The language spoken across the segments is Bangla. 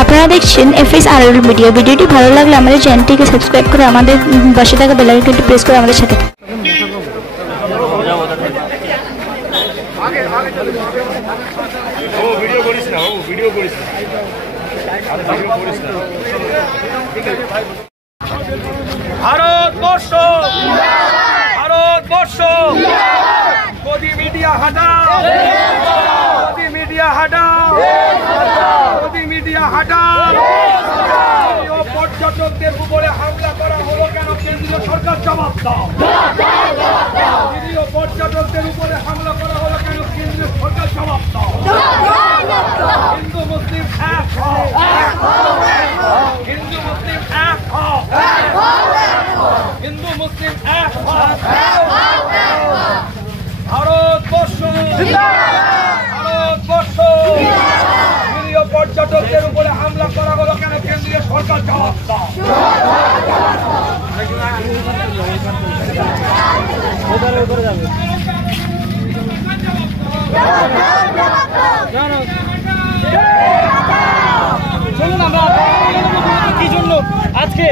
আপনারা দেখছেন FSRL ভিডিও। ভিডিওটি ভালো লাগলে আমাদের চ্যানেলটিকে সাবস্ক্রাইব করে আমাদের পাশে থাকা বেল আইকনটি প্রেস করে আমাদের সাথে ভারতবর্ষ ভারতবর্ষ মোদি মিডিয়া হাটাও, মোদি মিডিয়া হাটাও, মোদি মিডিয়া হাটাও। পর্যটকদের উপরে হামলা করা হলো কেন? কেন্দ্রীয় সরকার জবাব দাও। পর্যটকদের উপরে হামলা করা হলো কেন? কেন্দ্রীয় সরকার জবাব দাও। হিন্দু মুসলিম এক হও, হিন্দু মুসলিম এক হও, হিন্দু মুসলিম এক হও। ভারতবর্ষ ভারতবর্ষ নিরীহ পর্যটকদের উপরে হামলা করা হলো কেন? কেন্দ্রীয় সরকার জবাব দাও। চলুন আমরা কি জন্য আজকে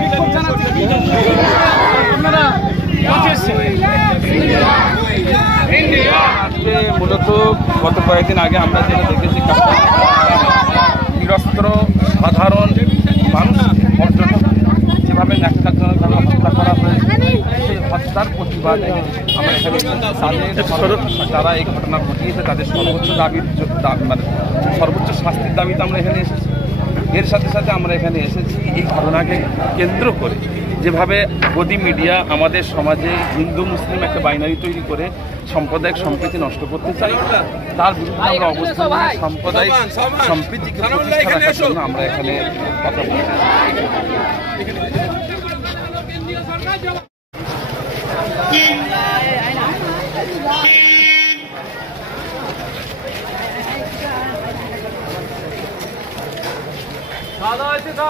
বিক্ষোভ জানাচ্ছি, কি জন্য আপনারা মূলত গত কয়েকদিন আগে আমরা যেটা দেখেছি, নিরস্ত্র সাধারণ মানুষ পর্যটক যেভাবে ন্যাক্কারজনকভাবে হত্যা করা হয়েছে, সেই হত্যার প্রতিবাদে আমরা এখানে তাদের যারা এই ঘটনা ঘটিয়েছে তাদের সর্বোচ্চ দাবির মানে সর্বোচ্চ শাস্তির দাবিতে আমরা এখানে এসেছি। এর সাথে সাথে আমরা এখানে এসেছি এই ঘটনাকে কেন্দ্র করে যেভাবে গদি মিডিয়া আমাদের সমাজে হিন্দু মুসলিম একটা বাইনারি তৈরি করে সাম্প্রদায়িক সম্প্রীতি নষ্ট করতে চাই, তার বিরুদ্ধে আমরা অবস্থান নিয়ে সাম্প্রদায়িক সম্প্রীতিকে প্রতিষ্ঠা রাখার জন্য আমরা এখানে কথা বলছি। দাদা